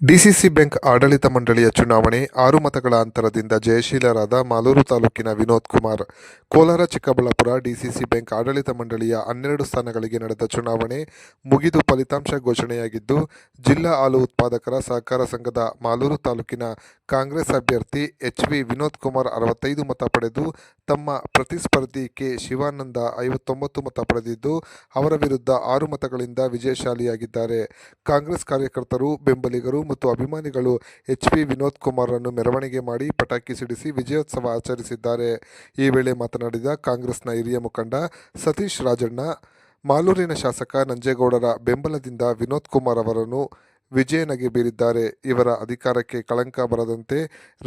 DCC bank ಆಡಳಿತ ಮಂಡಳಿಯ ಚುನಾವಣೆ, ಆರು ಮತಗಳ ಅಂತರದಿಂದ ಜಯಶೀಲರಾದ ಮಾಲೂರು ತಾಲೂಕಿನ ವಿನೋದ್ ಕುಮಾರ್, ಕೋಲಾರ ಚಿಕ್ಕಬಳ್ಳಾಪುರ ಡಿಸಿಸಿ ಬ್ಯಾಂಕ್ ಆಡಳಿತ ಮಂಡಳಿಯ ಹನ್ನೆರಡು ಸ್ಥಾನಗಳಿಗೆ ನಡೆದ ಚುನಾವಣೆ ಮುಗಿದು ಫಲಿತಾಂಶ ಘೋಷಣೆಯಾಗಿದ್ದು, ಜಿಲ್ಲಾ ಹಾಲು ಉತ್ಪಾದಕರ ಸಹಕಾರ ಸಂಘದ ಮಾಲೂರು ತಾಲೂಕಿನ ಕಾಂಗ್ರೆಸ್ ಅಭ್ಯರ್ಥಿ ಎಚ್ ವಿ ವಿನೋದ್ ಕುಮಾರ್ ಅರವತ್ತೈದು ಮತ ಪಡೆದು ತಮ್ಮ ಪ್ರತಿಸ್ಪರ್ಧಿ ಕೆ ಶಿವಾನಂದ ಐವತ್ತೊಂಬತ್ತು ಮತ ಪಡೆದಿದ್ದು, ಅವರ ವಿರುದ್ಧ ಆರು ಮತಗಳಿಂದ ವಿಜಯಶಾಲಿಯಾಗಿದ್ದಾರೆ ಕಾಂಗ್ರೆಸ್ ಕಾರ್ಯಕರ್ತರು, ಬೆಂಬಲಿಗರು ಮತ್ತು ಅಭಿಮಾನಿಗಳು ಎಚ್ ಪಿ ವಿನೋದ್ ಕುಮಾರ್ರನ್ನು ಮೆರವಣಿಗೆ ಮಾಡಿ ಪಟಾಕಿ ಸಿಡಿಸಿ ವಿಜಯೋತ್ಸವ ಆಚರಿಸಿದ್ದಾರೆ. ಈ ವೇಳೆ ಮಾತನಾಡಿದ ಕಾಂಗ್ರೆಸ್ನ ಹಿರಿಯ ಮುಖಂಡ ಸತೀಶ್ ರಾಜಣ್ಣ, ಮಾಲೂರಿನ ಶಾಸಕ ನಂಜೇಗೌಡರ ಬೆಂಬಲದಿಂದ ವಿನೋದ್ ಕುಮಾರ್ ಅವರನ್ನು ವಿಜಯನಗೆ ಬೀರಿದ್ದಾರೆ. ಇವರ ಅಧಿಕಾರಕ್ಕೆ ಕಳಂಕ ಬರದಂತೆ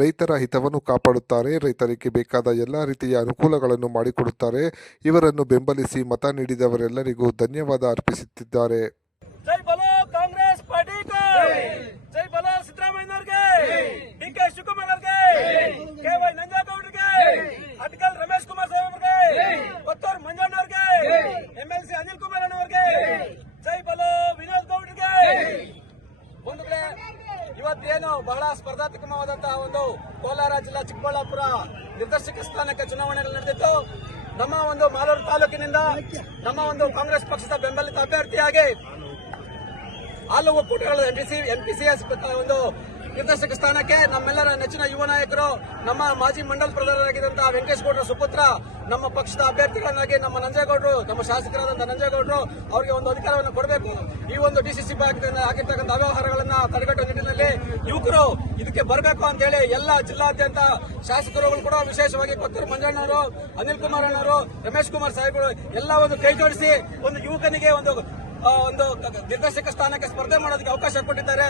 ರೈತರ ಹಿತವನ್ನು ಕಾಪಾಡುತ್ತಾರೆ. ರೈತರಿಗೆ ಬೇಕಾದ ಎಲ್ಲ ರೀತಿಯ ಅನುಕೂಲಗಳನ್ನು ಮಾಡಿಕೊಡುತ್ತಾರೆ. ಇವರನ್ನು ಬೆಂಬಲಿಸಿ ಮತ ನೀಡಿದವರೆಲ್ಲರಿಗೂ ಧನ್ಯವಾದ ಅರ್ಪಿಸುತ್ತಿದ್ದಾರೆ. ಜೈ ಬಲೋ ಕಾಂಗ್ರೆಸ್ ಪಾರ್ಟಿ ಕೋ ಜೈ ಬಲೋ ಸಿದ್ದರಾಮಯ್ಯನವ್ರಿಗೆ ಡಿ ಕೆ ಶಿವಕುಮಾರ್ ಅವ್ರಿಗೆ ಕೆ ವೈ ನಂಜೇಗೌಡರಿಗೆ ಅಟ್ಕಲ್ ರಮೇಶ್ ಕುಮಾರ್ ಸಾಹೇಬ್ ಅವ್ರಿಗೆ ಕೊತ್ತೂರು ಮಂಜಣ್ಣ ಅವ್ರಿಗೆ M L C Anil Kumar ಅವ್ರಿಗೆ ಜೈ ಬಲೋ ವಿನೋದ್ ಗೌಡ್ರಿಗೆ ಒಂದು ಕಡೆ ಇವತ್ತೇನು ಬಹಳ ಸ್ಪರ್ಧಾತ್ಮಕವಾದಂತಹ ಒಂದು ಕೋಲಾರ ಜಿಲ್ಲಾ ಚಿಕ್ಕಬಳ್ಳಾಪುರ ನಿರ್ದೇಶಕ ಸ್ಥಾನಕ್ಕೆ ಚುನಾವಣೆಗಳು ನಡೆದಿತ್ತು ನಮ್ಮ ಒಂದು ಮಾಲೂರು ತಾಲೂಕಿನಿಂದ ನಮ್ಮ ಒಂದು ಕಾಂಗ್ರೆಸ್ ಪಕ್ಷದ ಬೆಂಬಲಿತ ಅಭ್ಯರ್ಥಿಯಾಗಿ ಹಾಲು ಒಕ್ಕೂಟಗಳ ಎಂಪಿಸಿ ಎಂಪಿಸಿಎಸ್ ಒಂದು ನಿರ್ದೇಶಕ ಸ್ಥಾನಕ್ಕೆ ನಮ್ಮೆಲ್ಲರ ನೆಚ್ಚಿನ ಯುವ ನಾಯಕರು, ನಮ್ಮ ಮಾಜಿ ಮಂಡಲ ಪ್ರಧಾನರಾಗಿದ್ದಂತಹ ವೆಂಕಟೇಶ್ ಗೌಡರ ಸುಪುತ್ರ, ನಮ್ಮ ಪಕ್ಷದ ಅಭ್ಯರ್ಥಿಗಳನ್ನಾಗಿ ನಮ್ಮ ನಂಜೇಗೌಡರು, ನಮ್ಮ ಶಾಸಕರಾದಂತಹ ನಂಜೇಗೌಡರು ಅವರಿಗೆ ಒಂದು ಅಧಿಕಾರವನ್ನು ಕೊಡಬೇಕು. ಈ ಒಂದು ಡಿಸಿಸಿ ಆಗಿರ್ತಕ್ಕಂಥ ಅವ್ಯವಹಾರಗಳನ್ನ ತಡೆಗಟ್ಟುವ ನಿಟ್ಟಿನಲ್ಲಿ ಯುವಕರು ಇದಕ್ಕೆ ಬರಬೇಕು ಅಂತ ಹೇಳಿ ಎಲ್ಲ ಜಿಲ್ಲಾದ್ಯಂತ ಶಾಸಕರುಗಳು ಕೂಡ ವಿಶೇಷವಾಗಿ ಕೊತ್ತೂರು ಮಂಜಣ್ಣವರು, ಅನಿಲ್ ಕುಮಾರ್ ಅಣ್ಣವರು ರಮೇಶ್ ಕುಮಾರ್ ಸಾಹೇಬ್ರು ಎಲ್ಲ ಒಂದು ಕೈ ಜೋಡಿಸಿ ಒಂದು ಯುವಕನಿಗೆ ಒಂದು ಒಂದು ನಿರ್ದೇಶಕ ಸ್ಥಾನಕ್ಕೆ ಸ್ಪರ್ಧೆ ಮಾಡೋದಕ್ಕೆ ಅವಕಾಶ ಕೊಟ್ಟಿದ್ದಾರೆ.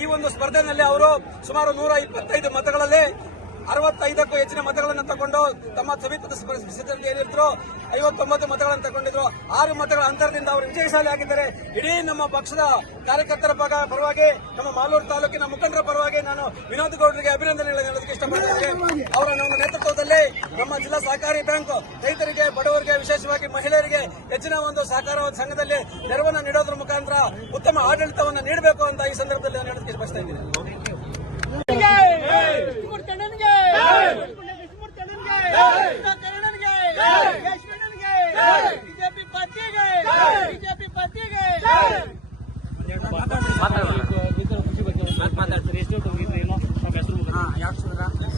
ಈ ಒಂದು ಸ್ಪರ್ಧೆನಲ್ಲಿ ಅವರು ಸುಮಾರು ನೂರ ಇಪ್ಪತ್ತೈದು ಮತಗಳಲ್ಲಿ ಅರವತ್ತೈದಕ್ಕೂ ಹೆಚ್ಚಿನ ಮತಗಳನ್ನು ತಗೊಂಡು ತಮ್ಮ ಸಮೀಪದ ಸ್ಥಿತಿಯಲ್ಲಿ ಏನಿದ್ರು ಐವತ್ತೊಂಬತ್ತು ಮತಗಳನ್ನು ತಗೊಂಡಿದ್ರು. ಆರು ಮತಗಳ ಅಂತರದಿಂದ ಅವರು ವಿಜಯಶಾಲಿ ಆಗಿದ್ದಾರೆ. ಇಡೀ ನಮ್ಮ ಪಕ್ಷದ ಕಾರ್ಯಕರ್ತರ ಪರ- ಪರವಾಗಿ, ನಮ್ಮ ಮಾಲೂರು ತಾಲೂಕಿನ ಮುಖಂಡರ ಪರವಾಗಿ ನಾನು ವಿನೋದ್ ಗೌಡರಿಗೆ ಅಭಿನಂದನೆಗಳನ್ನು ಹೇಳೋದಕ್ಕೆ ಇಷ್ಟಪಡ್ತೇನೆ. ಅವರ ನಮ್ಮ ನೇತೃತ್ವದಲ್ಲಿ ನಮ್ಮ ಜಿಲ್ಲಾ ಸಹಕಾರಿ ಬ್ಯಾಂಕ್ ರೈತರಿಗೆ, ಬಡವರಿಗೆ, ವಿಶೇಷವಾಗಿ ಮಹಿಳೆಯರಿಗೆ ಹೆಚ್ಚಿನ ಒಂದು ಸಹಕಾರ ಸಂಘದಲ್ಲಿ ನೆರವನ್ನು ನೀಡೋದ್ರ ಮುಖಾಂತರ ಉತ್ತಮ ಆಡಳಿತವನ್ನು ನೀಡಬೇಕು ಅಂತ ಈ ಸಂದರ್ಭದಲ್ಲಿ ನಾನು ಹೇಳೋದಕ್ಕೆ ಸ್ಪಷ್ಟ ಇದ್ದೀನಿ.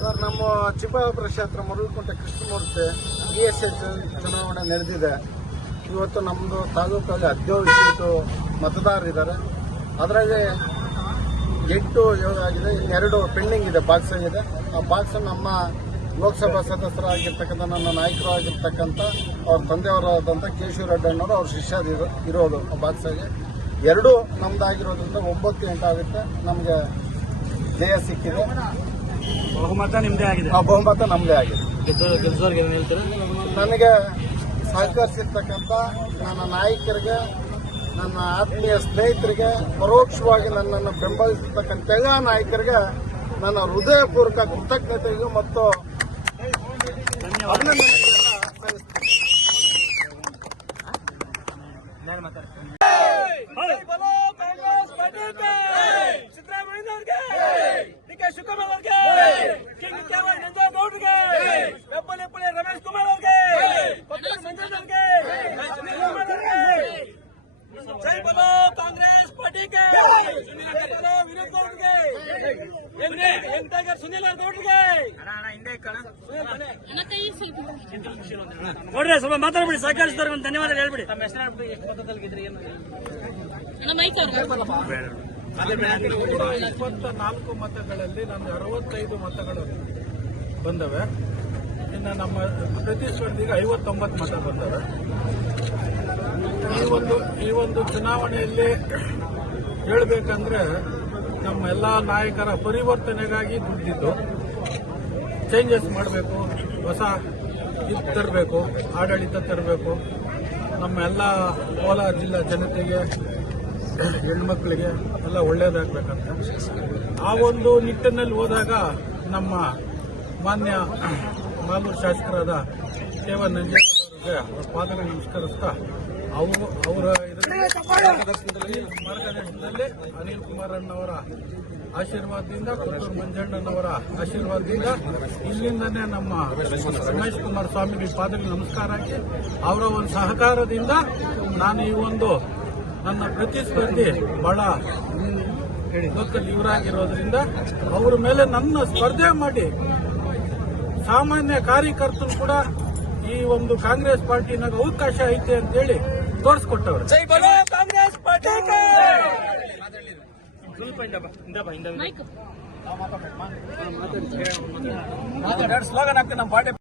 ಸರ್, ನಮ್ಮ ಚಿಕ್ಕಬಳ್ಳಾಪುರ ಕ್ಷೇತ್ರ Marulukunte Krishnamurthy B S S ಚುನಾವಣೆ ನಡೆದಿದೆ. ಇವತ್ತು ನಮ್ಮದು ತಾಲೂಕಲ್ಲಿ ಹದಿನೇಳು ಮತದಾರರಿದ್ದಾರೆ ಅದರಲ್ಲಿ ಎಂಟು ಯೋಗ ಆಗಿದೆ ಇನ್ನೆರಡು ಪೆಂಡಿಂಗ್ ಇದೆ ಬಾಕ್ಸ್ ಆಗಿದೆ. ಆ ಬಾಕ್ಸ್ ನಮ್ಮ ಲೋಕಸಭಾ ಸದಸ್ಯರಾಗಿರ್ತಕ್ಕಂಥ ನನ್ನ ನಾಯಕರು ಆಗಿರ್ತಕ್ಕಂಥ ಅವ್ರ ತಂದೆಯವರಾದಂಥ ಕೇಶವ ರೆಡ್ಡಿ ಅನ್ನೋರು ಅವ್ರ ಶಿಷ್ಯ ಇರೋದು ಆ ಬಾಕ್ಸಾಗೆ ಎರಡು ನಮ್ದಾಗಿರೋದ್ರಿಂದ ಒಂಬತ್ತು ಎಂಟು ಆಗುತ್ತೆ. ನಮಗೆ ಜಯ ಸಿಕ್ಕಿದೆ. ಬಹುಮತ ನಿಮ್ಮದೇ ಆಗಿದೆ. ಆ ಬಹುಮತ ನಮ್ಮದೇ ಆಗಿದೆ. ನನಗೆ ಸಹಕರಿಸಿರ್ತಕ್ಕಂಥ ನನ್ನ ನಾಯಕರಿಗೆ, ನನ್ನ ಆತ್ಮೀಯ ಸ್ನೇಹಿತರಿಗೆ, ಪರೋಕ್ಷವಾಗಿ ನನ್ನನ್ನು ಬೆಂಬಲಿಸಿರ್ತಕ್ಕಂಥ ಎಲ್ಲ ನಾಯಕರಿಗೆ ನನ್ನ ಹೃದಯಪೂರ್ವಕ ಕೃತಜ್ಞತೆಗೂ ಮತ್ತು ಸಲ್ಲಿಸ್ತೀನಿ ಜೈ ಬಲೋ ಕಾಂಗ್ರೆಸ್ ಪಾರ್ಟಿಗೆ ಸಿದ್ದರಾಮಯ್ಯನವ್ರಿಗೆ ಡಿ ಕೆ ಶಿವಕುಮಾರ್ ಅವ್ರಿಗೆ ಕಿಂಗ್ ಕೆ ವೈ ನಂಜೇಗೌಡರಿಗೆ ಬೆಬ್ಬಲಿ ಪುಳಿ ರಮೇಶ್ ಕುಮಾರ್ ಅವ್ರಿಗೆ ಕೊತ್ತೂರು ಮಂಜಣ್ಣ ಅವ್ರಿಗೆ ಅನಿಲ್ ಕುಮಾರ್ ಅವ್ರಿಗೆ ಜೈ ಬಲೋ ಕಾಂಗ್ರೆಸ್ ಪಾರ್ಟಿಗೆ ಜೈ ಬಲೋ ವಿನೋದ್ ಗೌಡ್ರಿಗೆ ಯಂಗ್ ಟೈಗರ್ ಸುನಿಲ್ ಗೌಡ್ರಿಗೆ ನೋಡ್ರಿ ಸ್ವಲ್ಪ ಮಾತಾಡ್ಬಿಡಿ ಸಹಕರಿಸಿದವ್ರಿಗೆ ಒಂದು ಧನ್ಯವಾದ ಹೇಳ್ಬಿಡಿ. ಇಪ್ಪತ್ನಾಲ್ಕು ಇಪ್ಪತ್ತ ನಾಲ್ಕು ಮತಗಳಲ್ಲಿ ನಮ್ಗೆ ಅರವತ್ತೈದು ಮತಗಳು ಬಂದವೆ. ಇನ್ನು ನಮ್ಮ ಪ್ರತಿಸ್ಪರ್ಧಿಗೆ ಐವತ್ತೊಂಬತ್ತು ಮತ ಬಂದವೆ. ಈ ಒಂದು ಈ ಒಂದು ಚುನಾವಣೆಯಲ್ಲಿ ಹೇಳಬೇಕಂದ್ರೆ ನಮ್ಮ ಎಲ್ಲ ನಾಯಕರ ಪರಿವರ್ತನೆಗಾಗಿ ದುಡ್ಡಿದ್ದು ಚೇಂಜಸ್ ಮಾಡಬೇಕು, ಹೊಸ ಇದು ತರಬೇಕು, ಆಡಳಿತ ತರಬೇಕು. ನಮ್ಮ ಎಲ್ಲ ಕೋಲಾರ ಜಿಲ್ಲಾ ಜನತೆಗೆ, ಹೆಣ್ಮಕ್ಳಿಗೆ ಎಲ್ಲ ಒಳ್ಳೇದಾಗಬೇಕಂತ. ಆ ಒಂದು ನಿಟ್ಟಿನಲ್ಲಿ ಹೋದಾಗ ನಮ್ಮ ಮಾನ್ಯ ಮಾಲೂರು ಶಾಸಕರಾದ ಕೆ ನಂಜೇಶ್ವರ ಪಾದಗಳಿಗೆ ನಮಸ್ಕರಿಸ್ತಾ ಅವರು ಅವರ ಇದರಲ್ಲಿ ಮಾರ್ಗದರ್ಶನದಲ್ಲಿ ಅನಿಲ್ ಕುಮಾರ್ ಅಣ್ಣವರ ಆಶೀರ್ವಾದದಿಂದ ಕೊತ್ತೂರು ಮಂಜಣ್ಣನವರ ಆಶೀರ್ವಾದದಿಂದ ಇಲ್ಲಿಂದನೇ ನಮ್ಮ ರಮೇಶ್ ಕುಮಾರ್ ಸ್ವಾಮಿಗೆ ಪಾದಕ್ಕೆ ನಮಸ್ಕಾರ ಹಾಕಿ ಅವರ ಒಂದು ಸಹಕಾರದಿಂದ ನಾನು ಈ ಒಂದು ನನ್ನ ಪ್ರತಿಸ್ಪರ್ಧಿ ಬಹಳ ಲೋಕಲ್ ಇವರಾಗಿರೋದ್ರಿಂದ ಅವರ ಮೇಲೆ ನನ್ನ ಸ್ಪರ್ಧೆ ಮಾಡಿ ಸಾಮಾನ್ಯ ಕಾರ್ಯಕರ್ತರು ಕೂಡ ಈ ಒಂದು ಕಾಂಗ್ರೆಸ್ ಪಾರ್ಟಿನಾಗ ಅವಕಾಶ ಐತೆ ಅಂತೇಳಿ ತೋರಿಸ್ಕೊಟ್ಟವ್ರೆ. ಸ್ಲೋಗನ್ ಹಾಕ್ತೀನಿ ನಮ್ಮ ಪಾರ್ಟಿ